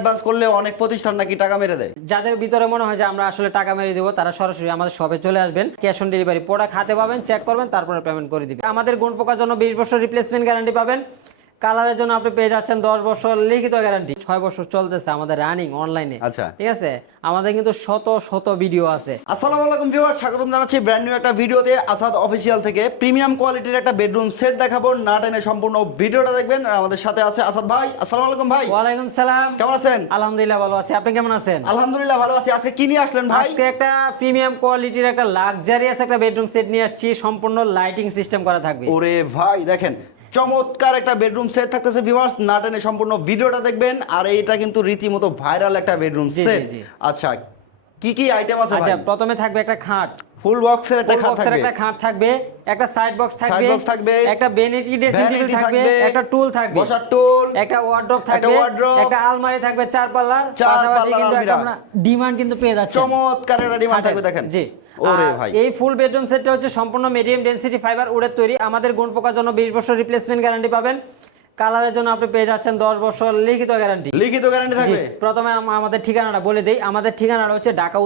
Advance করলে অনেক প্রতিষ্ঠান নাকি টাকা মেরে দেয়। যাদের ভিতরে মনে হয় যে আমরা আসলে টাকা মেরে দেবো, তারা সরাসরি আমাদের শপে চলে আসবেন, ক্যাশ অন ডেলিভারি প্রোডাক্ট হাতে পাবেন, চেক করবেন, তারপরে পেমেন্ট করে দিবেন। আমাদের গুণ পোকার জন্য 20 বছর রিপ্লেসমেন্ট গ্যারান্টি পাবেন। কালারের জন্য আপনি পেয়ে যাচ্ছেন 10 বছর লিখিত গ্যারান্টি। 6 বছর চলতেছে আমাদের রানিং অনলাইনে। আচ্ছা, ঠিক আছে, আমাদের কিন্তু শত শত ভিডিও আছে। আসসালামু আলাইকুম ভিউয়ার, স্বাগতম জানাচ্ছি ব্র্যান্ড নিউ একটা ভিডিওতে আসাদ অফিসিয়াল থেকে। প্রিমিয়াম কোয়ালিটির একটা বেডরুম সেট দেখাবো, না টেনে সম্পূর্ণ ভিডিওটা দেখবেন। আর আমাদের সাথে আছে আসাদ ভাই। আসসালামু আলাইকুম ভাই। ওয়ালাইকুম সালাম। কেমন আছেন? আলহামদুলিল্লাহ ভালো আছি, আপনি কেমন আছেন? আলহামদুলিল্লাহ ভালো আছি। আজকে কি নিয়ে আসলেন ভাই? আজকে একটা প্রিমিয়াম কোয়ালিটির একটা লাক্সারিয়াস একটা বেডরুম সেট নিয়ে আসছি, সম্পূর্ণ লাইটিং সিস্টেম করা থাকবে। ওরে ভাই দেখেন, চমৎকার একটা বেডরুম সেট থাকতেছে ভিউয়ার্স, না টেনে সম্পূর্ণ ভিডিওটা দেখবেন। আর এইটা কিন্তু রীতিমতো ভাইরাল একটা বেডরুম জি, সেট। জি, জি। আচ্ছা, কি কি আইটেম আছে ভাই? আচ্ছা, প্রথমে থাকবে একটা খাট, ফুল বক্সের একটা খাট থাকবে, একটা খাট থাকবে, একটা সাইড বক্স থাকবে, সাইড বক্স থাকবে, একটা ভ্যানিটি ড্রেসিং টেবিল থাকবে, একটা টুল থাকবে, বসার টুল, একটা ওয়ার্ড্রপ থাকবে, একটা আলমারি থাকবে 4 পাল্লার। পাশাপাশি কিন্তু একটা আমরা ডিমান্ড কিন্তু পেয়ে যাচ্ছে, চমৎকার একটা ডিমান্ড থাকবে দেখেন। জি। ওরে ভাই, এই ফুল বেডরুম সেটটা হচ্ছে সম্পূর্ণ মিডিয়াম ডেনসিটি ফাইবার উডের তৈরি। আমাদের গুণ পোকার জন্য 20 বছর রিপ্লেসমেন্ট গ্যারান্টি পাবেন। কালারের জন্য আপনি পেয়ে যাচ্ছেন 10 বছর লিখিত গ্যারান্টি। লিখিত গ্যারান্টি থাকবে। প্রথমে আমাদের ঠিকানাটা বলে দেই। আমাদের ঠিকানাটা হচ্ছে ঢাকা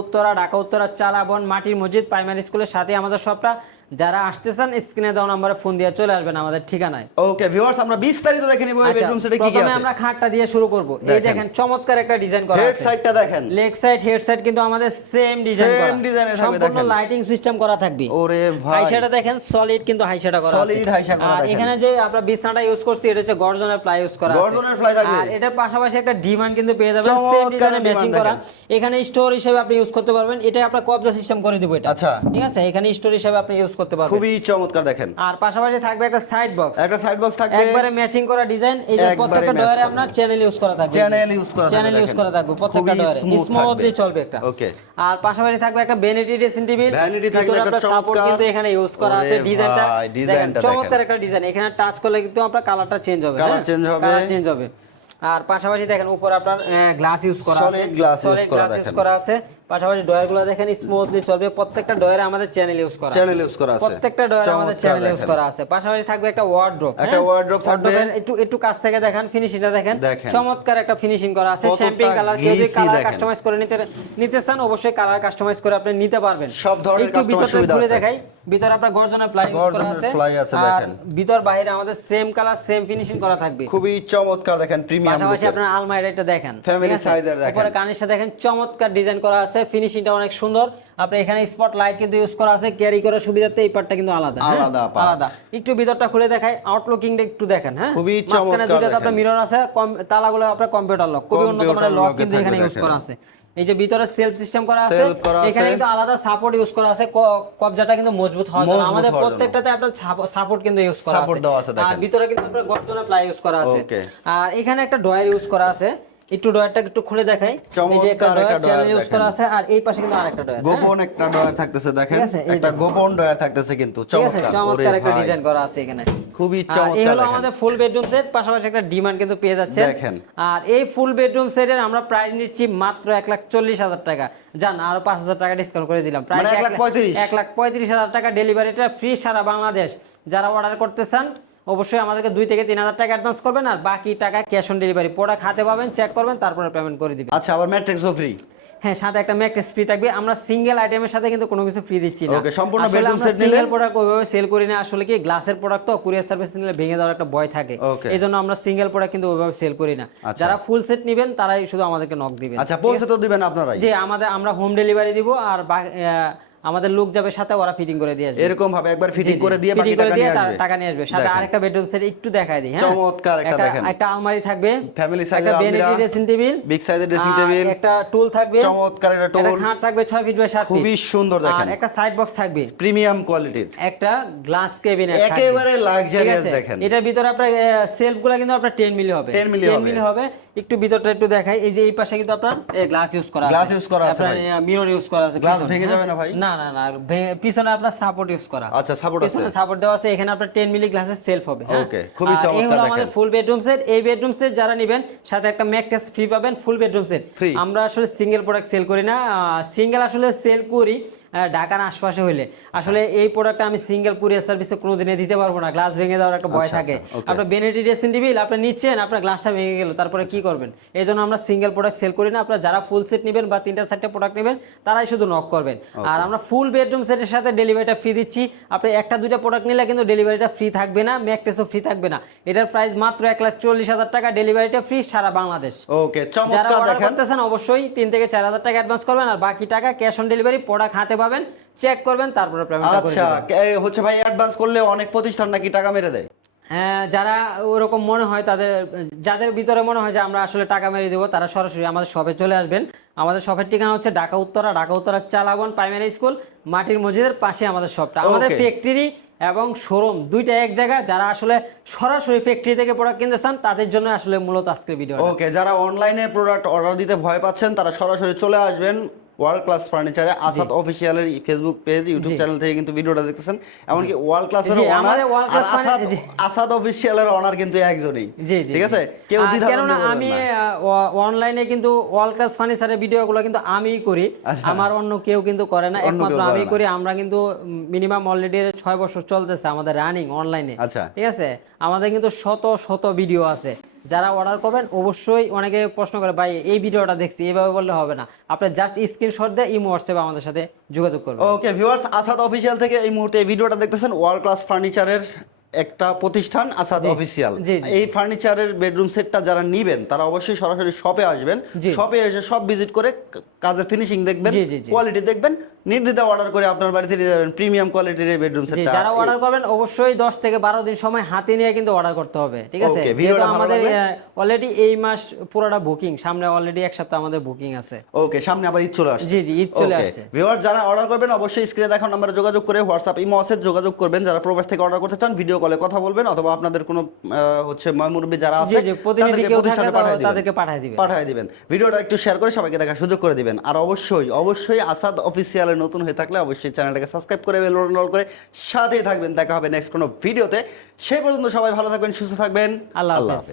উত্তরা চালাবন মাটির মসজিদ প্রাইমারি স্কুলের সাথে আমাদের শপটা। যারা আসতেছেন স্ক্রিনে দেওয়া নম্বরে ফোন দিয়ে চলে আসবেন আমাদের ঠিকানায়। ওকে ভিউয়ার্স, আমরা বিস্তারিত দেখে নিব এই বেডরুম সেটে কি কি আছে। প্রথমে আমরা খাটটা দিয়ে শুরু করব। এই দেখেন চমৎকার একটা ডিজাইন করা আছে। হেড সাইডটা দেখেন, লেগ সাইড হেড সাইড কিন্তু আমাদের সেম ডিজাইন করা, সেম ডিজাইনে থাকবে। সম্পূর্ণ লাইটিং সিস্টেম করা থাকবে। ওরে ভাই, হাইশাটা দেখেন, সলিড কিন্তু হাইশাটা করা আছে, সলিড হাইশা করা। আর এখানে যে আমরা বিছনাটা ইউজ করছি এটা হচ্ছে গর্জনের প্লাই ইউজ করা আছে, গর্জনের প্লাই থাকবে। আর এটার পাশাপাশি একটা ডিমান্ড কিন্তু পেয়ে যাবেন, সেম ডিজাইনে ম্যাচিং করা। এখানে স্টোর হিসেবে আপনি ইউজ করতে পারবেন। এটা আপনার কবজা সিস্টেম করে দিব এটা। আচ্ছা, ঠিক আছে, এখানে স্টোর হিসেবে আপনি ইউজ করতে পারবেন। খুবই চমৎকার দেখেন। আর পাশাপাশি থাকবে একটা সাইড বক্স, একটা সাইড বক্স থাকবে, একবারে ম্যাচিং করা ডিজাইন। এই যে প্রত্যেকটা ডয়ারে আপনার চ্যানেল ইউজ করা থাকবে, চ্যানেল ইউজ করা থাকবে, চ্যানেল ইউজ করা থাকবে প্রত্যেকটা ডয়ারে, স্মুথলি চলবে একটা। ওকে। আর পাশাপাশি থাকবে একটা ভ্যানিটি ড্রেসিং টেবিল, ভ্যানিটি থাকবে একটা চমৎকার কিন্তু এখানে ইউজ করা আছে। ডিজাইনটা দেখেন, চমৎকার একটা ডিজাইন। এখানে টাচ করলে কিন্তু আপনার কালারটা চেঞ্জ হবে, কালার চেঞ্জ হবে, কালার চেঞ্জ হবে। আর পাশাপাশি দেখেন উপরে আপনার গ্লাস ইউজ করা আছে, সলিড গ্লাস ইউজ করা আছে। পাশাপাশি ডয়ারগুলো দেখেন স্মুথলি চলবে। প্রত্যেকটা ডয়ারে আমাদের চ্যানেল ইউজ করা আছে, চ্যানেল ইউজ করা আছে, প্রত্যেকটা ডয়ারে আমাদের চ্যানেল ইউজ করা আছে। পাশাপাশি থাকবে একটা ওয়ার্ডরোব, একটা ওয়ার্ডরোব থাকবে। একটু কাছ থেকে দেখেন, ফিনিশিংটা দেখেন, চমৎকার একটা ফিনিশিং করা আছে। শ্যাম্পেন কালার, কেউ যদি কালার কাস্টমাইজ করে নিতে চান অবশ্যই কালার কাস্টমাইজ করে আপনি নিতে পারবেন। সব ধরনের কাস্টমাইজ সুবিধা আছে। দেখাই ভিতরে আপনার গর্জনের প্লাই ইউজ করা আছে, আর ভিতর বাইরে আমাদের সেম কালার সেম ফিনিশিং করা থাকবে। খুবই চমৎকার দেখেন, প্রিমিয়াম। পাশাপাশি আপনার আলমারিটা দেখেন, ফ্যামিলি সাইজের দেখেন, উপরে কানেরটা দেখেন, চমৎকার ডিজাইন করা আছে, ফিনিশিংটা অনেক সুন্দর। আপনি এখানে স্পট লাইট কিন্তু ইউজ করা আছে, ক্যারি করার সুবিধাতে এই পার্টটা কিন্তু আলাদা আলাদা। একটু ভিতরটা খুলে দেখাই, আউটলুকিংটা একটু দেখেন। হ্যাঁ, খুবই মাঝখানে দুইটা আপনার মিরর আছে, তালাগুলো আপনার কম্পিউটার লক, খুবই উন্নত মানের লক কিন্তু এখানে ইউজ করা আছে। এই যে ভিতরে সেলফ সিস্টেম করা আছে, এখানে কিন্তু আলাদা সাপোর্ট ইউজ করা আছে, কবজাটা কিন্তু মজবুত হওয়ার জন্য। আমাদের প্রত্যেকটাতে আপনার সাপোর্ট কিন্তু ইউজ করা আছে, আর ভিতরে কিন্তু আপনার গর্জনের প্লাই ইউজ করা আছে। আর এখানে একটা ডয়ার ইউজ করা আছে, একটু ডয়ারটা একটু খুলে দেখাই। এই যে একটা ডয়ার চ্যানেল ইউজ করা আছে, আর এই পাশে কিন্তু আরেকটা ডয়ার, গোপন একটা ডয়ার থাকতেছে দেখেন, একটা গোপন ডয়ার থাকতেছে কিন্তু চমৎকার একটা ডিজাইন করা আছে এখানে, খুবই চমৎকার। এই হলো আমাদের ফুল বেডরুম সেট। পাশাপাশি একটা ডিমান্ড কিন্তু পেয়ে যাচ্ছেন দেখেন। আর এই ফুল বেডরুম সেটের আমরা প্রাইস নিচ্ছি মাত্র 1,40,000 টাকা। জান আরো 5,000 টাকা ডিসকাউন্ট করে দিলাম, প্রাইস 1,35,000 টাকা। ডেলিভারিটা ফ্রি সারা বাংলাদেশ। যারা অর্ডার করতে চান অবশ্যই আমাদেরকে 2 থেকে 3,000 টাকা অ্যাডভান্স করবেন, আর বাকি টাকা ক্যাশ অন ডেলিভারি। প্রোডাক্ট হাতে পাবেন, চেক করবেন, তারপরে পেমেন্ট করে দিবেন। আচ্ছা, আবার ম্যাট্রিক্সও ফ্রি? হ্যাঁ, সাথে একটা ম্যাট্রেস ফ্রি থাকবে। আমরা সিঙ্গেল আইটেমের সাথে কিন্তু কোনো কিছু ফ্রি দিচ্ছি না। ওকে, সম্পূর্ণ আসলে বেডরুম আমরা সেট নিলে সিঙ্গেল প্রোডাক্ট ওইভাবে সেল করি না। আসলে কি গ্লাসের প্রোডাক্ট তো কুরিয়ার সার্ভিস নিলে ভেঙে যাওয়ার একটা ভয় থাকে, এইজন্য আমরা সিঙ্গেল প্রোডাক্ট কিন্তু ওইভাবে সেল করি না। যারা ফুল সেট নেবেন তারাই শুধু আমাদেরকে নক দিবেন। আচ্ছা, পৌঁছে তো দিবেন আপনারাই? জি, আমরা হোম ডেলিভারি দিব, আর আমাদের লোক যাবে সাথে, ওরা ফিটিং করে দিয়ে আসবে। এরকম ভাবে একবার ফিটিং করে দিয়ে বাকি টাকা নিয়ে আসবে। সাথে আরেকটা বেডরুম সেট একটু দেখাই দিই। হ্যাঁ, চমৎকার একটা দেখেন, একটা আলমারি থাকবে, ফ্যামিলি সাইজের আলমারি, একটা ড্রেসিং টেবিল, বিগ সাইজের ড্রেসিং টেবিল, একটা টুল থাকবে, চমৎকার একটা টুল, একটা খাট থাকবে 6 ফিট বাই 7 ফিট, খুবই সুন্দর দেখেন, আর একটা সাইড বক্স থাকবে প্রিমিয়াম কোয়ালিটির, একটা গ্লাস ক্যাবিনেট থাকবে, একেবারে লাক্সারিয়াস দেখেন। এটার ভিতরে আপনার সেলফগুলো কিন্তু আপনার 10 মিলি হবে, 10 মিলি হবে। একটু ভিতরটা একটু দেখাই। এই যে এই পাশে কিন্তু আপনার গ্লাস ইউজ করা আছে, আপনার মিরর ইউজ করা আছে। গ্লাস ভেঙে যাবে না ভাই? না না না, পিছনে আপনার সাপোর্ট ইউজ করা। আচ্ছা, সাপোর্ট আছে, পিছনে সাপোর্ট দেওয়া আছে। এখানে আপনার 10 মিলি গ্লাসের সেলফ হবে। ওকে, খুবই চমৎকার। এই হলো আমাদের ফুল বেডরুম সেট। এই বেডরুম সেট যারা নেবেন সাথে একটা ম্যাট্রেস ফ্রি পাবেন। ফুল বেডরুম সেট আমরা আসলে সিঙ্গেল প্রোডাক্ট সেল করি না, সিঙ্গেল আসলে সেল করি ঢাকার আশপাশে হইলে আসলে এই প্রোডাক্টটা আমি সিঙ্গেল কুরিয়ার সার্ভিসে কোনোদিনে দিতে পারবো না, গ্লাস ভেঙে যাওয়ার একটা ভয় থাকে। আপনার বেনেটি ড্রেসিং টেবিল আপনি নিচ্ছেন, আপনার গ্লাসটা ভেঙে গেল, তারপরে কি করবেন? এই জন্য আমরা সিঙ্গেল প্রোডাক্ট সেল করি না। আপনারা যারা ফুল সেট নেবেন বা 3-4টা প্রোডাক্ট নেবেন তারাই শুধু নক করবেন। আর আমরা ফুল বেডরুম সেটের সাথে ডেলিভারিটা ফ্রি দিচ্ছি। আপনি 1-2টা প্রোডাক্ট নিলে কিন্তু ডেলিভারিটা ফ্রি থাকবে না, ম্যাকটেসও ফ্রি থাকবে না। এটার প্রাইস মাত্র 1,40,000 টাকা, ডেলিভারিটা ফ্রি সারা বাংলাদেশ। ওকে, যারা চমৎকার। অর্ডার দেখেন করতেছেন অবশ্যই 3-4 হাজার টাকা অ্যাডভান্স করবেন, আর বাকি টাকা ক্যাশ অন ডেলিভারি প্রোডাক্ট হাতে পাবেন, চেক করবেন, তারপরে পেমেন্টটা করে আচ্ছা, দিবেন। এই হচ্ছে ভাই অ্যাডভান্স করলে অনেক প্রতিষ্ঠান নাকি টাকা মেরে দেয়। যারা ওরকম মনে হয় যাদের ভিতরে মনে হয় যে আমরা আসলে টাকা মেরে দেবো, তারা সরাসরি আমাদের শপে চলে আসবেন। আমাদের শপের ঠিকানা হচ্ছে ঢাকা উত্তরা চালাবন প্রাইমারি স্কুল, মাটির মসজিদের পাশে আমাদের শপটা। আমাদের ফ্যাক্টরি এবং শোরুম দুইটা এক জায়গা। যারা আসলে সরাসরি ফ্যাক্টরি থেকে প্রোডাক্ট কিনতে চান তাদের জন্য আসলে মূলত আজকের ভিডিও। ওকে, যারা অনলাইনে প্রোডাক্ট অর্ডার দিতে ভয় পাচ্ছেন তারা সরাসরি চলে আসবেন ওয়ার্ল্ড ক্লাস ফার্নিচারে। আসাদ অফিসিয়ালের ফেসবুক পেজ, ইউটিউব চ্যানেল থেকে কিন্তু ভিডিওটা দেখতেছেন। এমনকি ওয়ার্ল্ড ক্লাসের ওনার আসাদ অফিসিয়ালের ওনার কিন্তু একজনই। ঠিক আছে, কেউ দ্বিধা দ্বন্দ্ব করবেন না। আমি অনলাইনে কিন্তু ওয়ার্ল্ড ক্লাস ফার্নিচারের ভিডিওগুলো কিন্তু আমিই করি, আমার অন্য কেউ কিন্তু করে না, একমাত্র আমিই করি। আমরা কিন্তু মিনিমাম অলরেডি 6 বছর চলতেছে আমাদের রানিং অনলাইনে। ঠিক আছে, আমাদের কিন্তু শত ভিডিও আছে। যারা অর্ডার করবেন অবশ্যই, অনেকে প্রশ্ন করে ভাই এই ভিডিওটা দেখছি, এইভাবে বললে হবে না, আপনি জাস্ট স্ক্রিনশট দিয়ে ইমো হোয়াটসঅ্যাপে আমাদের সাথে যোগাযোগ করবেন। ওকে ভিউয়ার্স, আসাদ অফিসিয়াল থেকে এই মুহূর্তে এই ভিডিওটা দেখতেছেন ওয়ার্ল্ড ক্লাস ফার্নিচারের একটা প্রতিষ্ঠান আসাদ অফিসিয়াল। এই ফার্নিচারের বেডরুম সেটটা যারা নিবেন তারা অবশ্যই সরাসরি শপে আসবেন, শপে এসে সব ভিজিট করে কাজের ফিনিশিং দেখবেন, কোয়ালিটি দেখবেন, নির্দ্বিধায় অর্ডার করে আপনার বাড়িতে নিয়ে যাবেন প্রিমিয়াম কোয়ালিটির এই বেডরুম সেটটা। যারা অর্ডার করবেন অবশ্যই 10 থেকে 12 দিন সময় হাতে নিয়ে কিন্তু অর্ডার করতে হবে। ঠিক আছে, যেহেতু আমাদের অলরেডি এই মাস পুরোটা বুকিং, সামনে অলরেডি এক সপ্তাহ আমাদের বুকিং আছে। ওকে, সামনে আবার ঈদ চলে আসছে। জি ঈদ চলে আসছে। ভিউয়ার্স, যারা অর্ডার করবেন অবশ্যই স্ক্রিনে দেখানো নম্বরে যোগাযোগ করে হোয়াটসঅ্যাপ ইমো আছে যোগাযোগ করবেন। যারা প্রবাস থেকে অর্ডার করতে চান ভিডিও কলে কথা বলবেন, অথবা আপনাদের কোনো হচ্ছে মুরব্বি যারা আছে তাদেরকে প্রতিষ্ঠানে পাঠিয়ে দিবেন। ভিডিওটা একটু শেয়ার করে সবাইকে দেখার সুযোগ করে দিবেন। আর অবশ্যই আসাদ অফিসিয়ালে নতুন হয়ে থাকলে অবশ্যই চ্যানেলটাকে সাবস্ক্রাইব করে বেল বাটন অল করে সাথেই থাকবেন। দেখা হবে নেক্সট কোনো ভিডিওতে। সেই পর্যন্ত সবাই ভালো থাকবেন, সুস্থ থাকবেন। আল্লাহ হাফেজ।